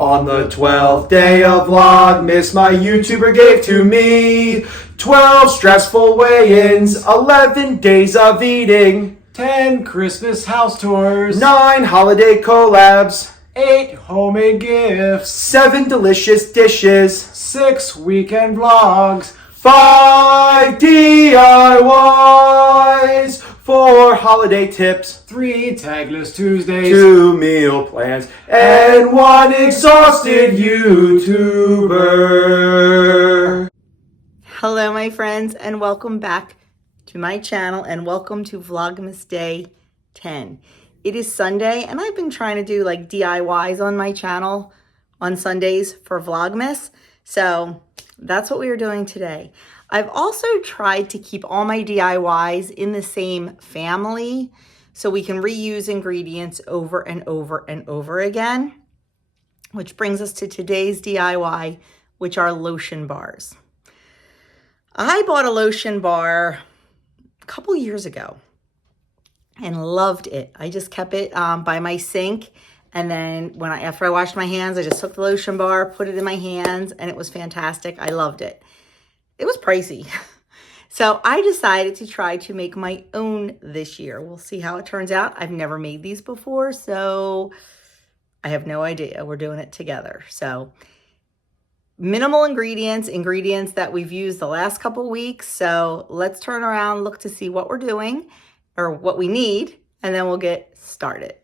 On the 12th day of Vlogmas, my YouTuber gave to me 12 stressful weigh-ins, 11 days of eating, 10 Christmas house tours, 9 holiday collabs, 8 homemade gifts, 7 delicious dishes, 6 weekend vlogs, 5 DIYs, 4 holiday tips, 3 tagless Tuesdays, 2 meal plans, and 1 exhausted YouTuber. Hello my friends, and welcome back to my channel, and welcome to Vlogmas Day 10. It is Sunday, and I've been trying to do like DIYs on my channel on Sundays for Vlogmas, so that's what we are doing today. I've also tried to keep all my DIYs in the same family so we can reuse ingredients over and over and over again, which brings us to today's DIY, which are lotion bars. I bought a lotion bar a couple years ago and loved it. I just kept it by my sink, and then after I washed my hands, I just took the lotion bar, put it in my hands, and it was fantastic. I loved it. It was pricey. So I decided to try to make my own this year. We'll see how it turns out. I've never made these before, so I have no idea. We're doing it together. So minimal ingredients that we've used the last couple weeks. So let's turn around, look to see what we're doing or what we need, and then we'll get started.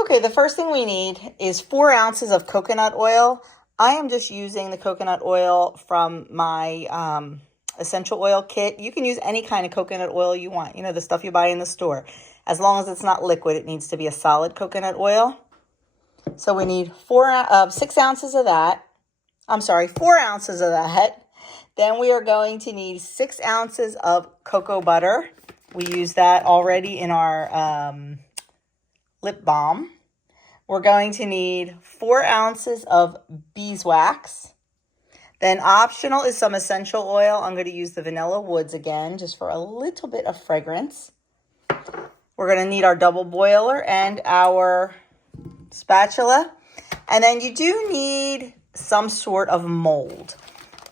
Okay, the first thing we need is 4 ounces of coconut oil. I am just using the coconut oil from my essential oil kit. You can use any kind of coconut oil you want, you know, the stuff you buy in the store. As long as it's not liquid, it needs to be a solid coconut oil. So we need 6 ounces of that. I'm sorry, 4 ounces of that. Then we are going to need 6 ounces of cocoa butter. We use that already in our lip balm. We're going to need 4 ounces of beeswax. Then optional is some essential oil. I'm going to use the Vanilla Woods again, just for a little bit of fragrance. We're going to need our double boiler and our spatula. And then you do need some sort of mold.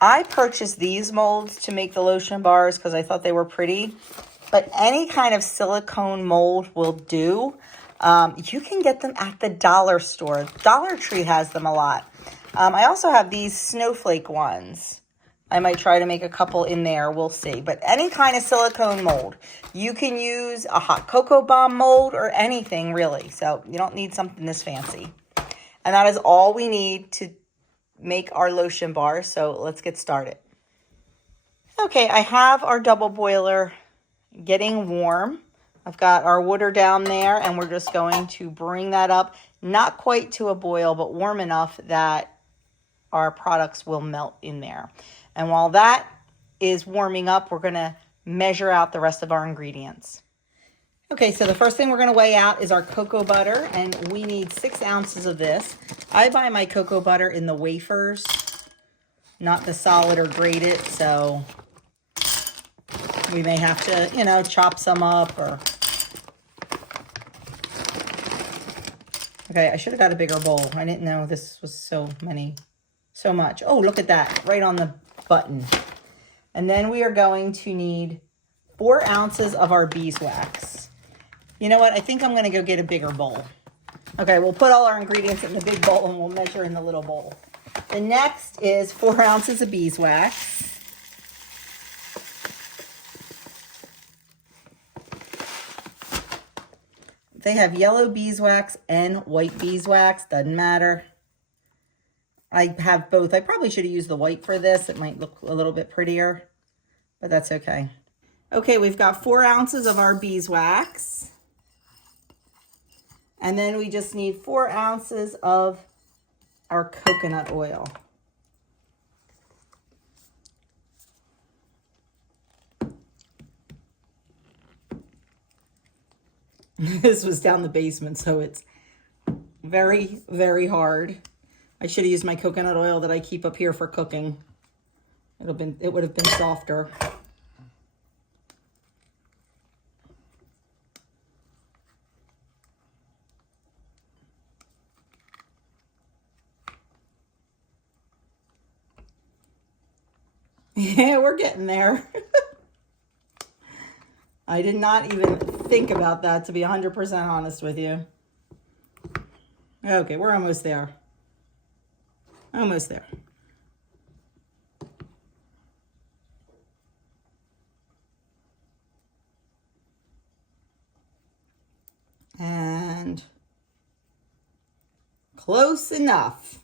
I purchased these molds to make the lotion bars because I thought they were pretty, but any kind of silicone mold will do. You can get them at the dollar store. Dollar Tree has them a lot. I also have these snowflake ones. I might try to make a couple in there. We'll see. But any kind of silicone mold. You can use a hot cocoa bomb mold or anything really. So you don't need something this fancy. And that is all we need to make our lotion bar. So let's get started. Okay, I have our double boiler getting warm. I've got our water down there, and we're just going to bring that up, not quite to a boil, but warm enough that our products will melt in there. And while that is warming up, we're going to measure out the rest of our ingredients. Okay, so the first thing we're going to weigh out is our cocoa butter, and we need 6 ounces of this. I buy my cocoa butter in the wafers, not the solid or grated, so we may have to, you know, chop some up or... Okay, I should have got a bigger bowl. I didn't know this was so much. Oh, look at that, right on the button. And then we are going to need 4 ounces of our beeswax. You know what? I think I'm going to go get a bigger bowl. Okay, we'll put all our ingredients in the big bowl and we'll measure in the little bowl. The next is 4 ounces of beeswax. They have yellow beeswax and white beeswax. Doesn't matter. I have both. I probably should have used the white for this. It might look a little bit prettier, but that's okay. Okay, we've got 4 ounces of our beeswax. And then we just need 4 ounces of our coconut oil. This was down the basement, so it's very, very hard. I should have used my coconut oil that I keep up here for cooking. It would have been softer. Yeah, we're getting there. I did not even think about that, to be 100% honest with you. Okay, we're almost there. Almost there. And close enough.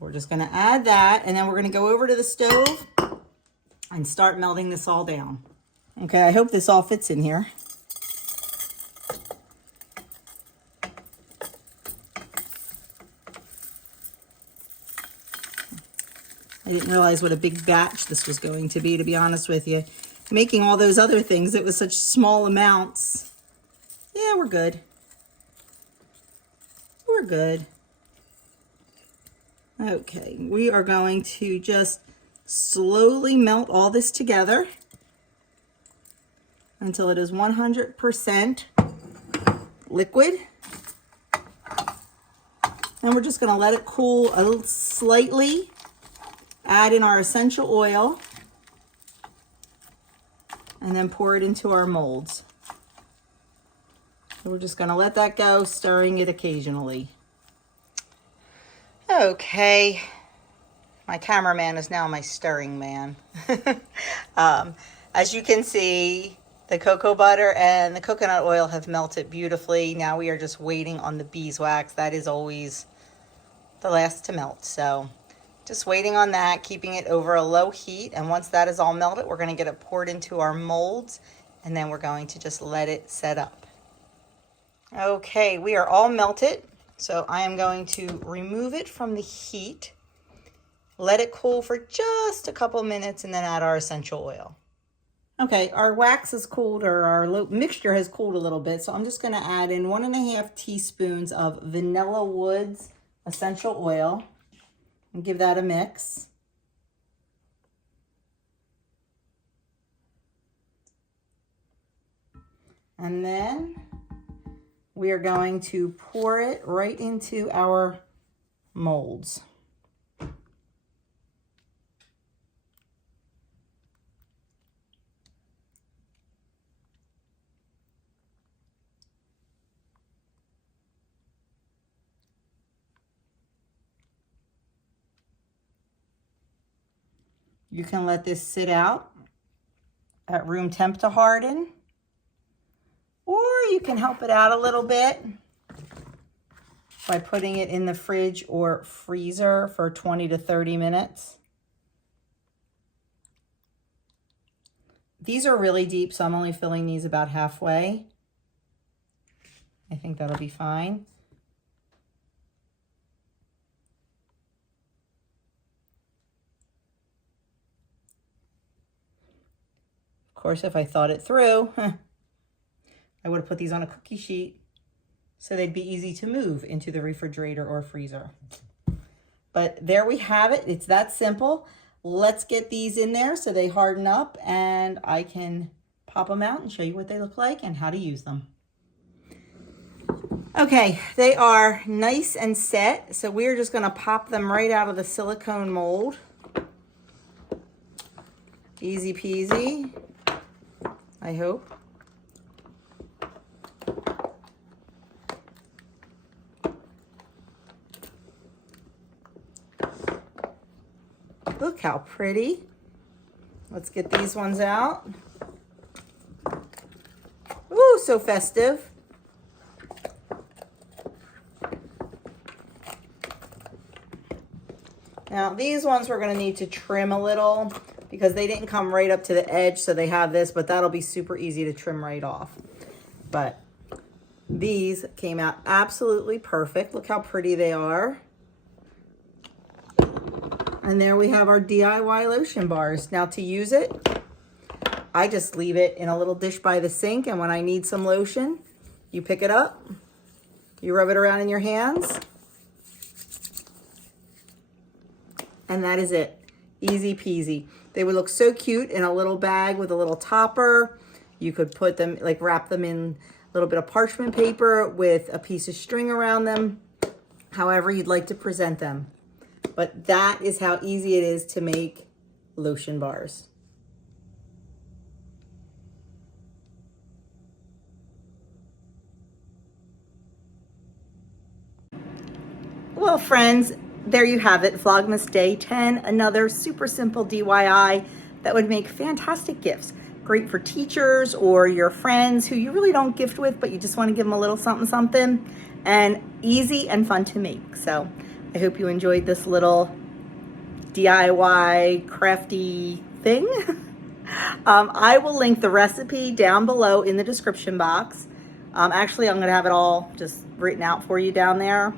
We're just going to add that, and then we're going to go over to the stove and start melting this all down. Okay, I hope this all fits in here. I didn't realize what a big batch this was going to be honest with you. Making all those other things, it was such small amounts. Yeah, we're good. We're good. Okay, we are going to just slowly melt all this together until it is 100% liquid. And we're just going to let it cool a little slightly. Add in our essential oil. And then pour it into our molds. So we're just going to let that go, stirring it occasionally. Okay, my cameraman is now my stirring man. As you can see, the cocoa butter and the coconut oil have melted beautifully. Now we are just waiting on the beeswax. That is always the last to melt. So just waiting on that, keeping it over a low heat. And once that is all melted, we're going to get it poured into our molds. And then we're going to just let it set up. Okay, we are all melted. So I am going to remove it from the heat, let it cool for just a couple minutes, and then add our essential oil. Okay, our wax is cooled, or our mixture has cooled a little bit. So I'm just going to add in 1.5 teaspoons of Vanilla Woods essential oil and give that a mix. And then we are going to pour it right into our molds. You can let this sit out at room temp to harden. Or you can help it out a little bit by putting it in the fridge or freezer for 20 to 30 minutes. These are really deep, so I'm only filling these about halfway. I think that'll be fine. Of course, if I thought it through, I would have put these on a cookie sheet so they'd be easy to move into the refrigerator or freezer. But there we have it. It's that simple. Let's get these in there so they harden up and I can pop them out and show you what they look like and how to use them. Okay, they are nice and set. So we're just going to pop them right out of the silicone mold. Easy peasy, I hope. Look how pretty. Let's get these ones out. Ooh, so festive. Now these ones we're going to need to trim a little because they didn't come right up to the edge, so they have this, but that'll be super easy to trim right off. But these came out absolutely perfect. Look how pretty they are. And there we have our DIY lotion bars. Now to use it, I just leave it in a little dish by the sink, and when I need some lotion, you pick it up, you rub it around in your hands, and that is it. Easy peasy. They would look so cute in a little bag with a little topper. You could put them, like wrap them in a little bit of parchment paper with a piece of string around them, however you'd like to present them. But that is how easy it is to make lotion bars. Well, friends, there you have it, Vlogmas Day 10, another super simple DIY that would make fantastic gifts. Great for teachers or your friends who you really don't gift with, but you just want to give them a little something, something, and easy and fun to make. So I hope you enjoyed this little DIY crafty thing. I will link the recipe down below in the description box. Actually, I'm going to have it all just written out for you down there.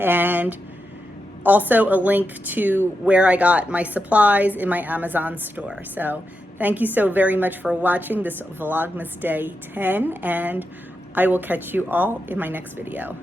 And also a link to where I got my supplies in my Amazon store. So thank you so very much for watching this Vlogmas Day 10, and I will catch you all in my next video.